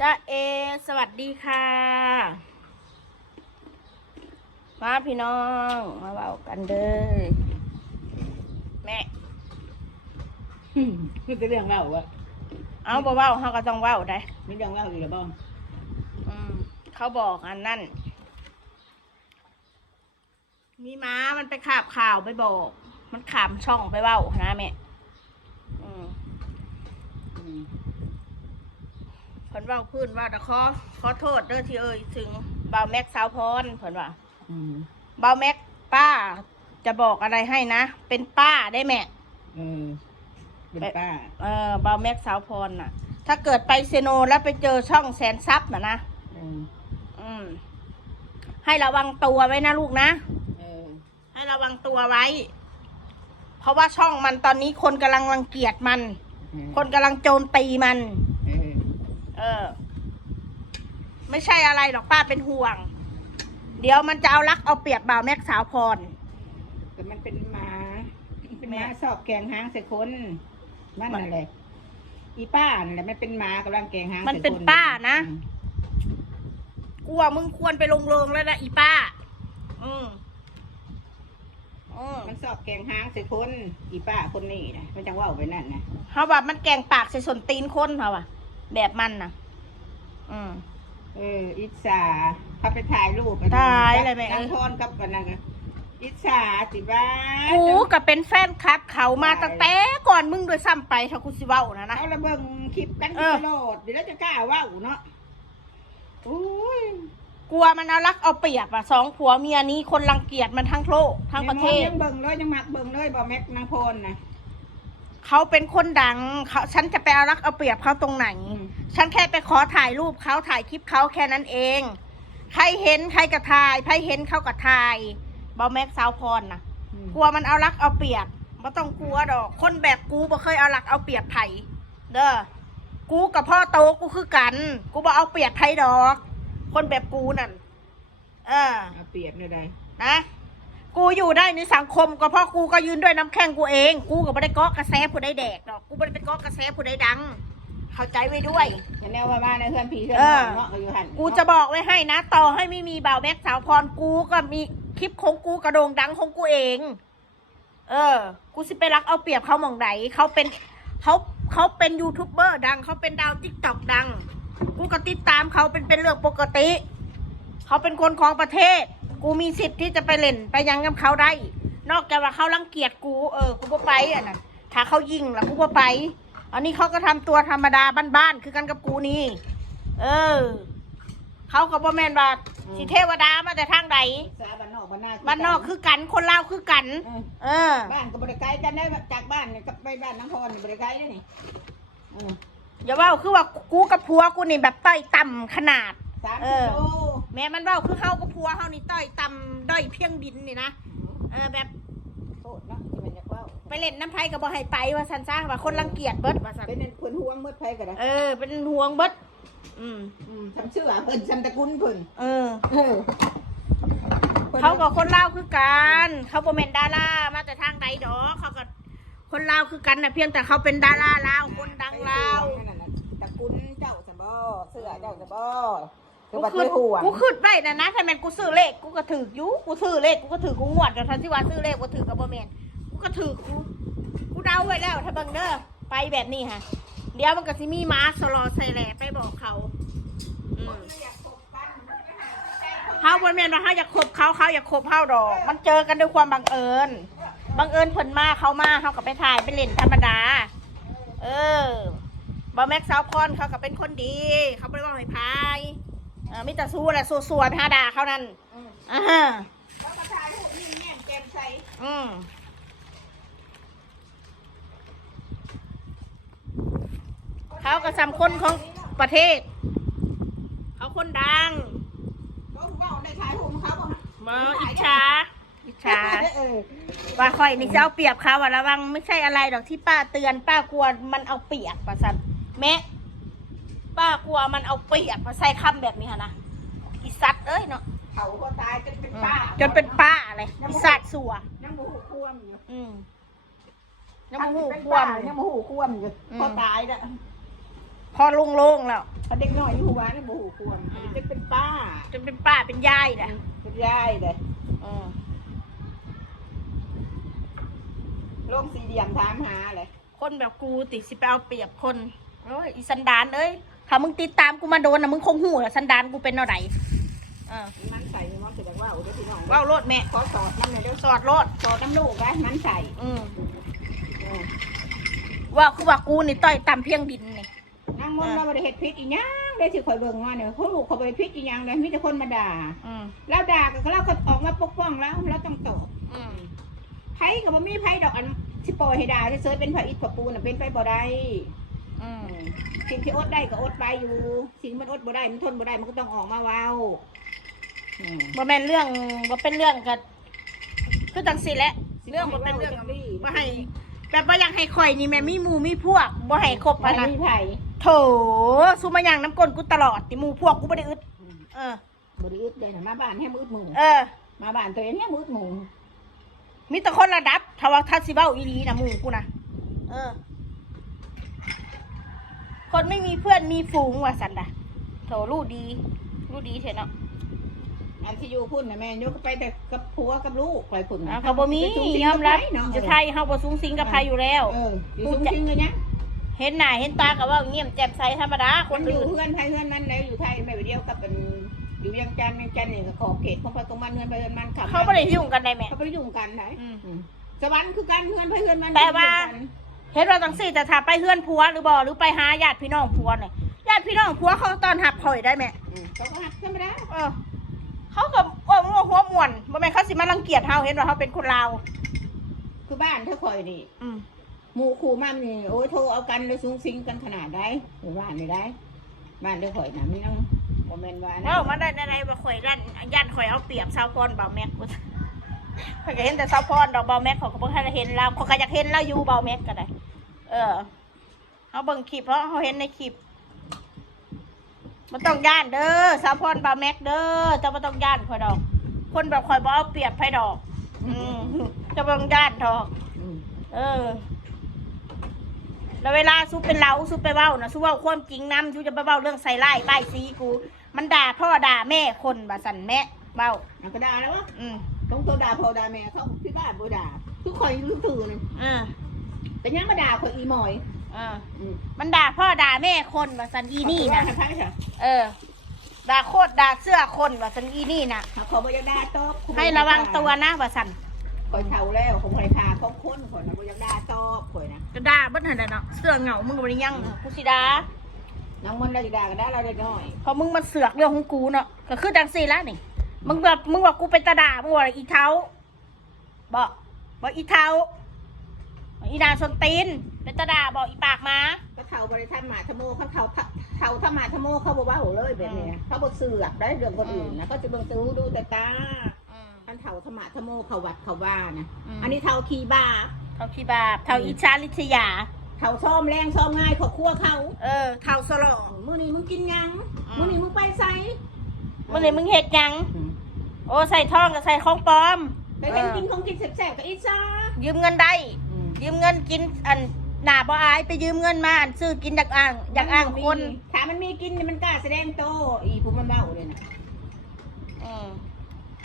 จ้าสวัสดีค่ะมาพี่น้องมาเว้ากันเด้อแม่คือจะเรื่องเล่าวะเอาบ่เว้าเขาก็ต้องเว้าได้ไม่เรื่องเล่าอีกหรือบ้างเขาบอกอันนั่นมีม้ามันไปขาบข่าวไปบอก มันขามช่องไปเว้านะแม่เพิ่นเว้าพื้นว่าแต่ขอโทษเด้อที่ถึงเบาแม็กสาวพรเพิ่นว่าเบาแม็กป้าจะบอกอะไรให้นะเป็นป้าได้แม่เป็นป้าเบาแม็กสาวพรน่ะถ้าเกิดไปเซโนแล้วไปเจอช่องแสนซับนะให้ระวังตัวไว้นะลูกนะให้ระวังตัวไว้เพราะว่าช่องมันตอนนี้คนกำลังรังเกียจมันคนกำลังโจมตีมันไม่ใช่อะไรหรอกป้าเป็นห่วงเดี๋ยวมันจะเอารักเอาเปรียบบ่าวแม็กสาวพรแต่มันเป็นหมาสอบแกงหางใส่คนนั่นแหละอีป้านั่นแหละมันเป็นหมากำลังแกงหางมันเป็นป้านะกลัวมึงควรไปลงแล้วนะอีป้ามันสอบแกงหางใส่คนอีป้าคนนี้นะมันจังว่าไปนั่นนะเขาว่ามันแกงปากใส่ส่วนตีนคนเขาว่าแบบมันนะอิจฉาเขาไปถ่ายรูปถ่ายอะไรไหมนางพรกับกันนะอิจฉาสิบ้ากูก็เป็นแฟนคลับเขามาตั้งแต่ก่อนมึงโดยซ้ำไปถ้ากูสิเว้านะเอาละเบิ่งคลิปกันตลอดเดี๋ยวเราจะกล้าว่าเนาะกลัวมันเอารักเอาเปรียบสองผัวเมียนี้คนรังเกียจมันทั้งโลกทั้งประเทศยังเบิ่งเลยยังมักเบิ่งเลยบ่แม็กนางพรนะเขาเป็นคนดังฉันจะไปเอารักเอาเปรียบเขาตรงไหนฉันแค่ไปขอถ่ายรูปเขาถ่ายคลิปเขาแค่นั้นเองใครเห็นใครก็ถ่ายใครเห็นเขาก็ถ่ายบอแม็กสาวพรนะกลัวมันเอารักเอาเปรียบไม่ต้องกลัวดอกคนแบบกูบ่เคยเอารักเอาเปรียบไผ่เด้อกูกับพ่อโตกูคือกันกูบ่เอาเปรียบไผ่ดอกคนแบบกูนั่นเอาเปรียบเลยนะกูอยู่ได้ในสังคมก็เพราะกูก็ยืนด้วยน้ำแข้งกูเองกูก็ไม่ได้เกาะกระแสผู้ใดแดกดอกกูไม่ได้ไปเกาะกระแสผู้ใดดังเข้าใจไว้ด้วยแนวว่าในเพื่อนผีเพื่อนเนาะอยู่หันกูจะบอกไว้ให้นะต่อให้ไม่มีบ่าวแม็กสาวพรกูก็มีคลิปของกูกระโด่งดังของกูเองกูสิไปรักเอาเปรียบเขาหม่องไหนเขาเป็นยูทูบเบอร์ดังเขาเป็นดาวติ๊กต็อกดังกูก็ติดตามเขาเป็นเรื่องปกติเขาเป็นคนของประเทศกูมีสิทธิ์ที่จะไปเล่นไปยังกับเขาได้นอกจากว่าเขารังเกียจกูกูบ่ไปนะถ้าเขายิงล่ะกูบ่ไปอันนี้เขาก็ทำตัวธรรมดาบ้านๆคือกันกับกูนี่เขาก็บ่แม่นว่าสิเทวดามาแต่ทางใดบ้านนอกคือกันคนลาวคือกันบ้านกับบริการกันได้จากบ้านเนี่ยกับไปบ้านนครบริการนี่อย่าว่าคือว่ากูกับผัวกูนี่แบบต้อยต่ำขนาดแม่มันว่าคือเฮากับผัวเฮานี่ต้อยต่ำด้อยเพียงดินนี่นะแบบโทษนะที่มันอยากว่าไปเล่นน้ำไผ่กับบ่ให้ไปว่าซันซ่าว่าคนรังเกียจเบิดว่าซันเป็นคนห่วงเบิดไผ่กันเป็นห่วงเบิดทำชื่อเพิ่นทำตระกูลเพิ่นเขากับคนลาวคือกันเขาบ่แม่นดารามาแต่ทางใดดอกเขากับคนลาวคือกันนะเพียงแต่เขาเป็นดาราลาวคนดังลาวตระกูลเจ้าสะบ่เสื้อเจ้าสะบ่กูขึ้นได้นะถ้าแม่นกูซื้อเลขกูก็ถืออยู่กูซื้อเลขกูก็ถือกูงวดกันทันที่ว่าซื้อเลขกูถือกับบ่แม่นกูก็ถือกูเดาไว้แล้วถ้าเบิ่งเด้อไปแบบนี้ค่ะเดี๋ยวมันก็สิมีม้าสลอใส่แหล่ไปบอกเขาเขาบ่แม่นว่าเขาอยากคบเขาอยากคบเขาดอกมันเจอกันด้วยความบังเอิญเพิ่นมาเขามาเขาก็ไปถ่ายไปเล่นธรรมดาบอแม็กสาวพรเขาก็เป็นคนดีเขาไม่ได้ว่าให้พายมิตรสู้แหละสวยๆพาด่าเขานั่นเขาก็ถ่ายรูปนี่แง่เต็มใส่เขาก็สำคนของประเทศเขาคนดังเขาในถ่ายรูปเขาอิจฉาว่าคอยนี่จะเอาเปรียบเขาว่าระวังไม่ใช่อะไรหรอกที่ป้าเตือนป้ากลัวมันเอาเปรียบประสันแม่ป้ากลัวมันเอาเปรียบมาใส่คำแบบนี้นะอีสัตว์เนาะเขาก็ตายจนเป็นป้าเลยอีสัตว์สัวยังมูหูควมยังมูหูควมยังมูหูควมอยู่พอตายแล้ว พอโล่งๆแล้ว ถ้าเด็กน้อยอยู่หัวนี่บ่หูควรอันนี้จะเป็นป้า จนเป็นป้าเป็นยายนะ เป็นยายเลย อืม โลงสี่เหลี่ยมถามหาเลย คนแบบกูติสิไปเอาเปรียบคนโอ้ยอีสันดานเอ้ยถ้ามึงติดตามกูมาโดนนะมึงคงหูแหละสันดานกูเป็นเท่าไหร่อ่า มันใส่ไม่ว่าจะได้ว่าโอ้ยพี่น้อง ว้าวโลดแม่ ขอสอดน้ำเลยเดี๋ยว สอดโลด สอดน้ำลูกนะมันใส่ อืมว่าคือว่ากูนี่ต่อยต่ำเพียงดินนี่ นางมนต์เราบริเหตุพิษอีหยังได้สิคอยเบิ่งว่าเนี่ยเขาลูกเขาบริพิษอีหยังเลยมีแต่คนมาด่า อืม แล้วด่าก็เราก็ออกมาปกป้องแล้วเราต้องตอบ อืม ไพ่กับบ่มีไพ่ดอกอันที่ปล่อยให้ด่าเฉยๆเป็นไผ่อิฐผปูน่ะเป็นไปบ่ได้ อืม สิ่งที่อดได้ก็อดไปอยู่ สิ่งมันอดบ่ได้มันทนบ่ได้มันก็ต้องออกมาเว้า บ่แม่นเรื่องบ่เป็นเรื่องกันคือจังสิแหละเรื่องบ่เป็นเรื่องบ่ให้แบบว่าอยากให้ข่อยนี่แม่มีหมู่มีพวกบ่ให้คบ บ่ อะนะ มีไผ่ โถสุมาย่างน้ำก้นกูตลอดติหมู่พวกกูบ่ได้อึดเออ บ่ได้อึดได้น่ะมาบ้านให้มืดหมู่ เออ มาบ้านตัวเองให้มืดหมู่ มีแต่คนระดับถ้าว่าทัดสิเว้าอีหลีนะหมู่กูนะเออ คนไม่มีเพื่อนมีฝูงว่าสันดะโถรู้ดีเถอะเนาะ อันที่อยู่พุ่นน่ะแม่ยกไปแต่กับผัวกับลูกไปพุ่น อ่ะเขาบ่มียอมรับจะไทยเฮาบ่สูงสิงกับไผอยู่แล้ว อยู่ซุ้มซิงเลยเนี่ย เห็นหน้าเห็นตาก็เว้าเงียบแจ่มใสธรรมดาค คน นอยู่ อื่น เพื่อนไทยเพื่อนมันไหนอยู่ไทยไม่ไปเดียวกับเป็นอยู่ยังจันทร์นี่ก็ขอบเขตของพระตรงมันเพื่อนไปเพื่อนมันขับ เขาบ่ได้ยุ่งกันได้แม่ เขาไม่ได้ยุ่งกันไหน อืม สวรรค์คือกันเพื่อนไปเพื่อนมัน แต่ว่า เห็นว่าจังซี่แต่ถ้าไปเฮือนผัวหรือบ่หรือไปหาญาติพี่น้องผัวน่ะญาติพี่น้องผัวเขาตอนหับข่อยได้แม่ เขาก็หักธรรมดา เออเขาก็ว่ามึงว่าหัวม่วนบ่แม่นเขาสิมารังเกียจเฮาเห็นว่าเฮาเป็นคนลาว คือบ้านเธอคอยนี่ อืม หมู่คู่มั่มนี่โอ้ยโทรเอากันเลยซุ้งซิงกันขนาดได้หรือบ้านไม่ได้ บ้านเธอคอยน่ะไม่ต้องโมเมนต์ว่านะ เว้ามาได้ในว่าข่อยย่านข่อยเอาเปรียบชาวพรเบาแม็ก ข่อยก็เห็นแต่ชาวพรดอกเบาแม็กเขาก็บ่ทันได้เห็นเราเขาก็อยากเห็นเราอยู่เบาแม็กก็ได้ เออเฮาเบิ่งคลิปเพราะเฮาเห็นในคลิปบ่ต้องย่านเด้อชาวพรเบาแม็กเด้อเจ้าบ่ต้องย่านข่อยดอก คนแบบข่อยบ่เอาเปรียบไผดอก อืมเจ้าบ่ต้องย่านดอก เออ แล้วเวลาสู้เป็นเราสู้ไปเว้านะสู้เว้าความจริงนำสู้จะไปเว้าเรื่องใส่ร้ายป้ายสีกู มันด่าพ่อด่าแม่คนบ่สั่นแม่เว้า มันก็ด่าแล้ววะ อืม ต้องตัวด่าพอด่าแม่เขาพี่บ้านบ่ด่าทุกคนรู้ถือนะ อ่า แต่ยังมาด่าคนอีหมอย อ่ามันด่าพ่อด่าแม่คนบ่สั่นอีนี่นะ ใช่ค่ะ เออ ด่าโคตรด่าเสื้อคนบ่สั่นอีนี่นะ เขาบ่อยากด่าตอบ ให้ระวังตัวนะบ่สั่น คอยเท่าแล้วของคอยพาของคนคอยนะบ่อยากด่าตอบคอยนะ จะด่าเบิ่นหั่นน่ะเนาะเสื้อเหงามึงก็บ่ได้ยังกูสิด่า น้องมันได้ด่าก็ได้เราได้น้อย เพราะมึงมันเสือกเรื่องของกูเนาะก็คือจังซี่ละนี่มึงบอกกูเป็นตาด่ามึงบอกอีเท้าบอกอีเท้าอีนาชนตีนเป็นตาด่าบอกอีปากมา ก็เท่าบริษัทหมาทโมเขาเท่าถ้าหมาทโมเขาบอกว่าโหเลยแบบนี้เขาบอกเสือกได้เรื่องคนอื่นนะเขาจะเบิ่งซื้อดูแต่ตาท่านเท่าธรรมะทโมเขาวัดเขาว่านะอันนี้เท่าคีบ้า เท่าขี้บาปเท่าอิจฉาลิษยา เท่าซ่อมแรงซ่อมง่ายเขาคั่วเขา เท่าสลอง มื้อนี้มึงกินยังมื้อนี้มึงไปใส่ มึงเลยมึงเห็ดหยัง โอ้ใส่ท่องกับใส่ของปลอม ไปเห็นกินของกินแสบๆกับอีซ่า ยืมเงินได้ยืมเงินกินอันหน้าบ่อายไปยืมเงินมาอันซื้อกินอยากอ้างคน ถ้ามันมีกินมันกล้าแสดงโตอีผู้มันเบ้าเลยนะ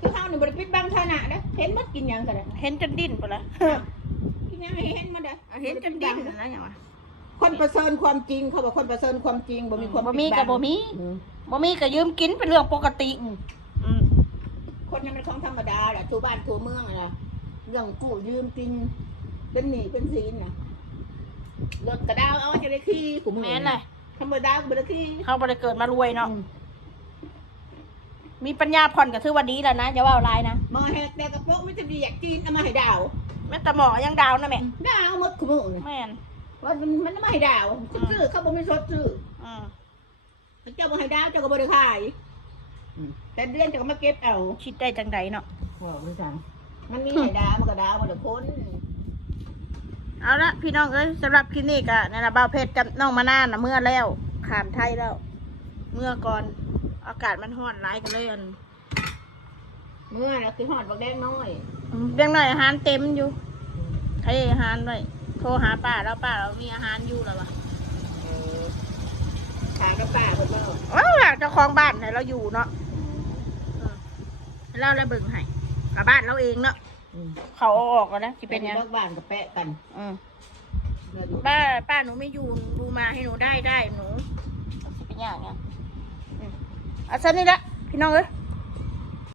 คือเขาเนี่ยบริปิดบังฐานะนะเห็นมัดกินยังกันเลย เห็นจนดิ้นไปละ กินยังเห็นมัดเลย เห็นจนดิ้นแล้วอย่างวะ คนประเสริญความจริงเขาบอกคนประเสริญความจริงบ่มีความ บ่มีกับบ่มีบ่มีก็ยืมกินเป็นเรื่องปกติ คนยังเป็นของธรรมดาแหละทั่วบ้านทั่วเมืองนะเรื่องกู้ยืมกินเป็นหนี้เป็นสินนะรถกระดาวเอาจะได้ขี้ขุม แม่นเลย ธรรมดาบ่ได้ขี้ เขาบ่ได้เกิดมารวยเนาะมีปัญญาผ่อนก็ถือว่าดีแล้วนะอย่าว่าร้ายนะ มอแหกแต่กระโปงไม่จะดีอยากกินเอามาให้ดาว แม่แต่หมอยังดาวนะแม่ ดาวหมดขุมเลย แม่น ว่ามันไม่ให้ดาวซื้อเขาบ่มีสดซื้อเจ้าบ่ให้ดาวเจ้าก็บ่ได้ขายแต่เดือนเจ้าก็มาเก็บเอา คิดได้จังใดเนาะ มันมีให้ดาวมันก็ดาวมันละคน เอาละพี่น้องเอ้ยสำหรับคลินิกอะนั่นแหละบ่าวเพชรกับน้องมานานนะเมื่อแล้วขามไทยแล้ว เมื่อก่อนอากาศมันร้อนร้ายกันเลยอัน เมื่อเราคือหอดบักแดงน้อย เพียงหน่อยอาหารเต็มอยู่ให้อาหารไว้โทรหาป้าแล้วป้าเรามีอาหารอยู่แล้ววะ ถามกับป้าเพิ่นบ่ เจ้าของบ้านไหนเราอยู่เนาะเราเลยเบิ่งให้กับบ้านเราเองเนาะเขาเอาออกแล้วนะที่เป็นยัง ดอกบ้านก็แปะกัน ป้าหนูไม่อยู่ดูมาให้หนูได้หนูจะเป็นอย่างเงี้ยเอาซะนี่ละพี่น้องเอ้ย